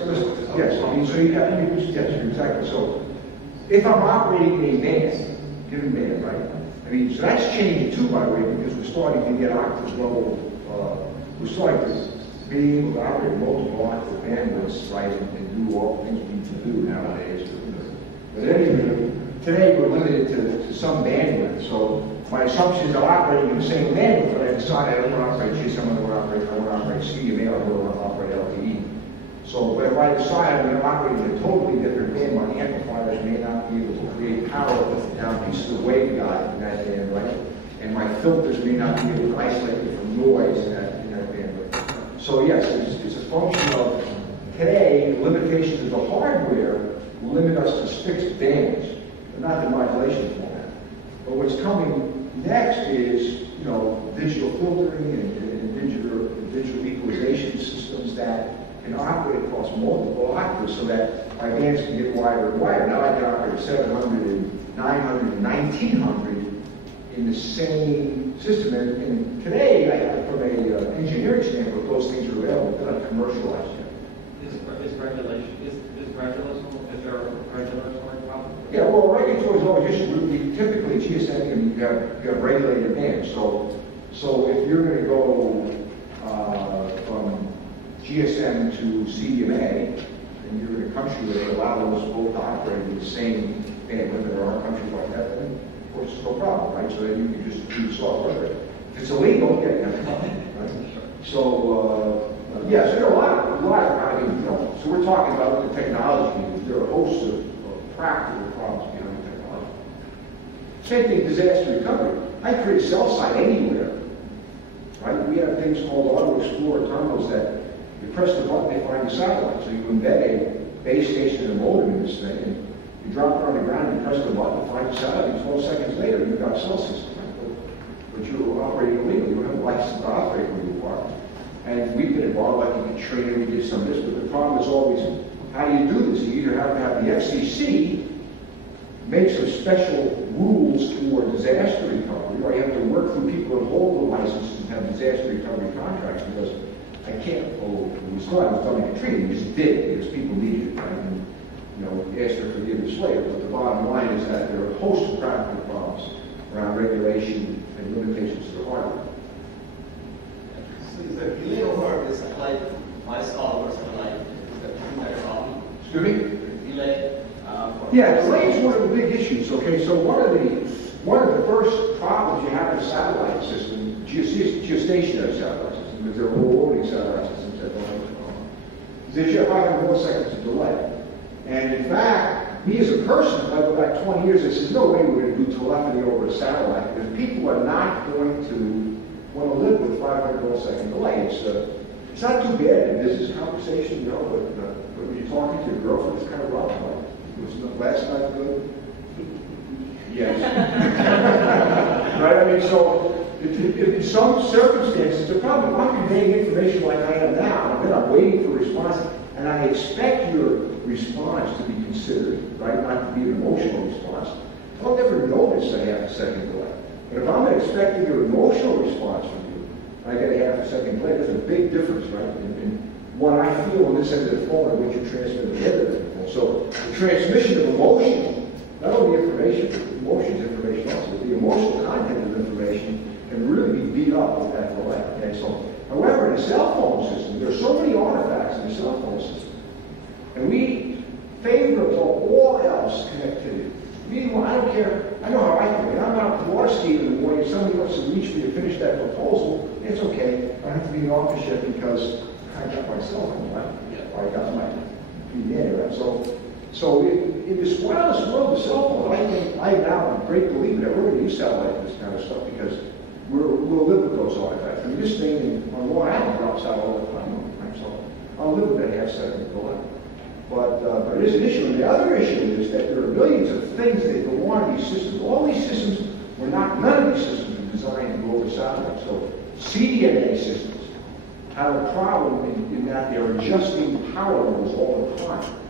Yes, I mean, so you got, yes, exactly. So if I'm operating a band, given band, right? I mean, so that's changing too, by the way, because we're starting to get octave level, we're starting to be able to operate multiple octave bandwidths, right, and do all the things we need to do nowadays. But anyway, today we're limited to some bandwidth, so my assumption is I'm operating in the same bandwidth, but I decide I don't want to operate GSM, I want to operate CDMA, I want to operate LTE. So if I decide I'm going to operate in a totally different band, my amplifiers may not be able to create power down pieces of waveguide in that band, right? And my filters may not be able to isolate it from noise in that bandwidth. So yes, it's a function of today, the limitations of the hardware limit us to fixed bands, but not the modulation format. But what's coming next is, you know, digital filtering and digital equalization systems that can operate across multiple octaves so that my bands can get wider and wider. Now I can operate 700 and 900 and 1900 in the same system. And today, from an engineering standpoint, those things are available. They're not commercialized yet. Is there a regulatory problem? Yeah, well, regulatory is always issue. Typically, GSM, you have regulated bands. So if you're going to go from GSM to CDMA, and you're in a country where they allow those both to operate in the same bandwidth, there are countries like that, then of course it's no problem, right? So then you can just do the software. If it's illegal, yeah, you have to come, right? So, yeah, so there are a lot of, I mean, you know, so we're talking about the technology. There are a host of practical problems behind the technology. Same thing, disaster recovery. I create a cell site anywhere, right? We have things called Auto Explorer terminals that you press the button, they find the satellite. So you embed a base station and a modem in this thing, and you drop it on the ground, you press the button, find the satellite, and 12 seconds later, you've got a cell system. Right? But you're operating illegally. You don't have a license to operate where you are. And we've been involved, like in Katrina, we did some of this, but the problem is always, how do you do this? You either have to have the FCC make some special rules for disaster recovery, or you have to work through people that hold the licenses and have disaster recovery contracts, because I can't, we started with Tommy Katrina, we just did it because people needed it, right? And, you know, asked for forgiveness later, but the bottom line is that there are a host of practical problems around regulation and limitations to the hardware. So is the delay over the satellite, voice call over satellite, is the primary problem? Excuse me? Delay. Yeah, delay is one of the big issues. Okay, so one of the first problems you have in a satellite system, geostationary satellite system, because they're orbiting satellite systems that don't have a problem, is that you have 500 milliseconds of delay. And in fact, me as a person, if I go back 20 years, I said, no way we're going to do telephony over a satellite, because people are not going to want to live with 500 millisecond delay. It's not too bad in business conversation, you know, but when you're talking to your girlfriend, it's kind of rough. Like, was the last night good? Yes. Right? I mean, so in some circumstances, the problem, I'm conveying information like I am now, and then I'm waiting for a response, and I expect your response to be considered, right? Not to be an emotional response. I'll never notice a half a second delay. But if I'm expecting an emotional response from you, I get a half a second delay, there's a big difference, right? In what I feel on this end of the phone and what you transmit on the other end of the phone. So the transmission of emotion, not only information, but emotion is information also. The emotional content of information can really be beat up with that delay. Okay, so however, in a cell phone system, there are so many artifacts in the cell phone system, and we favor above all else connectivity. Meanwhile, I don't care. I know how I feel. I'm out water skiing in the morning. Somebody wants to reach me to finish that proposal. It's okay. I have to be in the office yet because I got my cell phone, right? Or I got my PDA, right? So in this wireless world, the cell phone, I'm now a great believer that we're going to use satellite for this kind of stuff because we'll live with those artifacts. I mean, this thing on Long Island drops out all the time, right? So I'll live with that half second delay. But it is an issue. And the other issue is that there are millions of things that go on in these systems. All these systems were not, none of these systems were designed to go over satellite. So CDMA systems have a problem in that they're adjusting power levels all the time.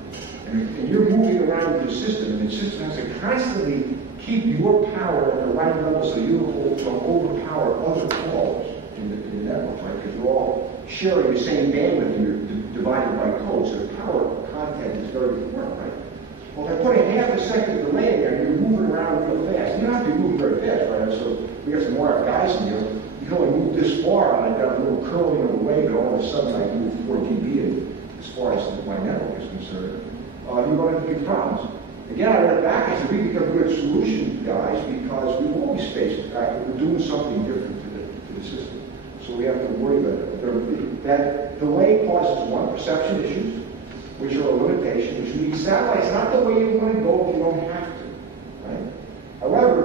And you're moving around the system, and the system has to constantly keep your power at the right level so you don't overpower other calls in the network, right? Because you're all sharing the same bandwidth, and divided by code, so the power content is very important, right? Well, if I put a half a second delay there, you're moving around real fast. You don't have to move very fast, right? So we got some RF guys in here. You can only move this far, and I've got a little curling of the way, but all of a sudden I move 4 dB as far as my network is concerned. You're going to have big problems. Again, I went back and said we become good solution guys because we always face the fact that we're doing something different to the system. So we have to worry about it. That delay causes one, perception issues, which are a limitation, which means satellite's not the way you want to go if you don't have to, right? However,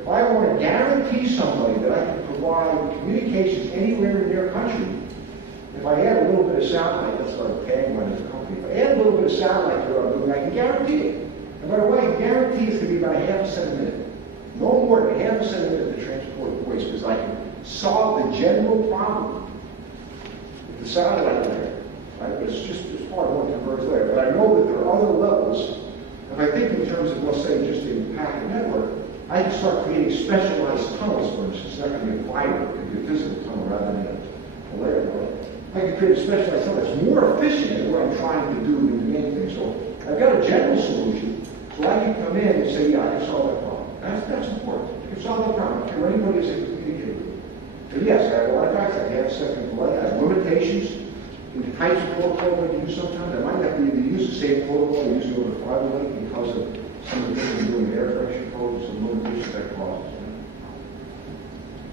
if I want to guarantee somebody that I can provide communications anywhere in their country, if I add a little bit of satellite, that's what I'm paying money to the company, if I add a little bit of satellite to what I'm doing, I can guarantee it. And by the way, I guarantee it's going to be about a half a cent a minute. No more than a half a cent a minute to transport voice, because I can solve the general problem with the satellite layer. Right? But it's hard work to converge there. But I know that there are other levels. If I think in terms of, let's say, just a packet network, I can start creating specialized tunnels, for instance. It's not going to be a fiber, it could be a physical tunnel rather than a layer. I can create a specialized tunnel that's more efficient at what I'm trying to do than the main thing. So I've got a general solution, so I can come in and say, yeah, I can solve that problem. That's important. You can solve that problem. Can anybody is able to communicate with you? So yes, I have a lot of guys. I have second delay. I have limitations in the types of protocol I use sometimes. I might not be able to use the same protocol I use over the fiber link because of some of the things I'm doing in air pressure code, some limitations that causes.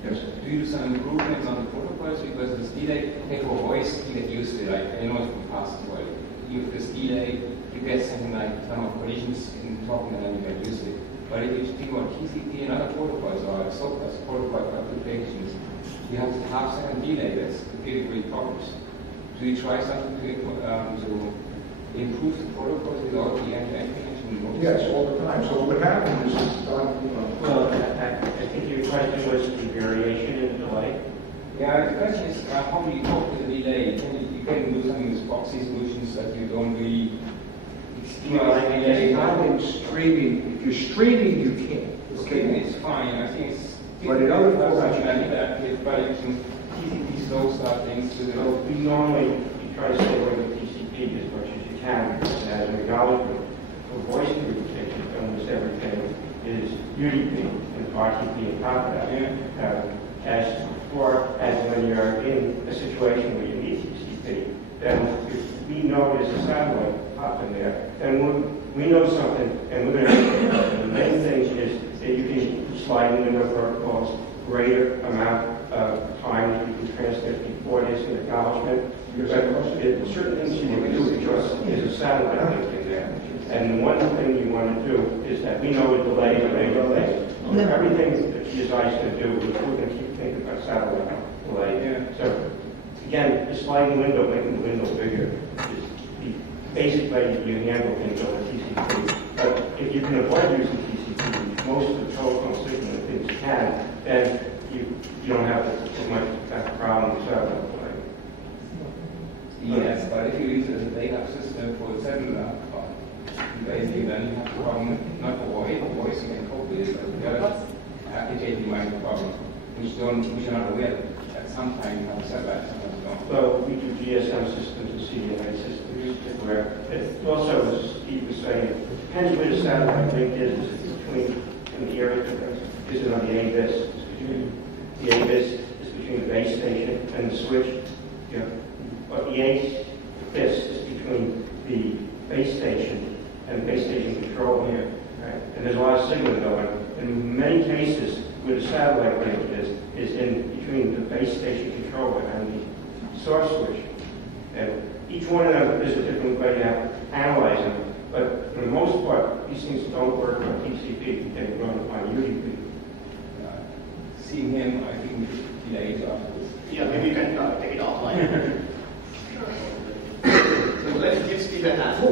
Yes? Do you do some improvements on the protocols? Because this delay, okay, for voice, you get used to it. Like, I know it from past as well. You have this delay, you get something like some of collisions in talking, and then you get used to it. But if you think about TCP and other protocols, or SOCAS protocol for applications, you have this half-second delay that's giving really problems. Do you try something to improve the protocols without the end-to-end connection? Yes, all the time. So what happens is, well, I think your question was the variation in delay. Yeah, the question is how do you cope with the delay? You can do something with proxy solutions that you don't really streaming. If you're streaming, you can't. Streaming is fine. I think it's. But in other formats, you can adaptive, but you can TCP slow start things to the. So we normally try to stay away with TCP as much as you can, as an acknowledgement for voice communication. Almost everything is UDP and RTP on top of that. Yeah. As far as when you're in a situation where you need TCP, then if we know there's a satellite up in there, then we know something, and we're going to. The main thing is that you can slide in the number of protocols, greater amount of time that you can transmit before there's an acknowledgement. There's certain things you can do because there's a satellite link in there. And the one thing you want to do is that we know a delay. Everything that GSI is going to do, we're going to keep thinking about satellite delay. Yeah. So again, the sliding window, making the window bigger, is the basic way you handle things over TCP. But if you can avoid using TCP, most of the telephone signal things can, then you don't have as much that problem with satellite delay. Yes, but if you use it as a backup system for the cellular, basically then you have a problem not for voice, you can cope with it, but the other application might have a problem, which you're not aware that sometimes you have a satellite, sometimes you don't. Well, we do GSM systems and CDMA systems where it also, as Steve was saying, it depends where the satellite link is between in the area. Is it on the A-BIS? The A-BIS is between the base station and the switch. Yeah. But the A-BIS is between the base station and base station control here. Right? And there's a lot of signal going. In many cases, where the satellite link is in between the base station controller and the source switch. And each one of them is a different way to analyze them. But for the most part, these things don't work on TCP. They run on UDP. Seeing him, I think we should delay it afterwards. Yeah, maybe you can take it offline. So let's give Steve a hand.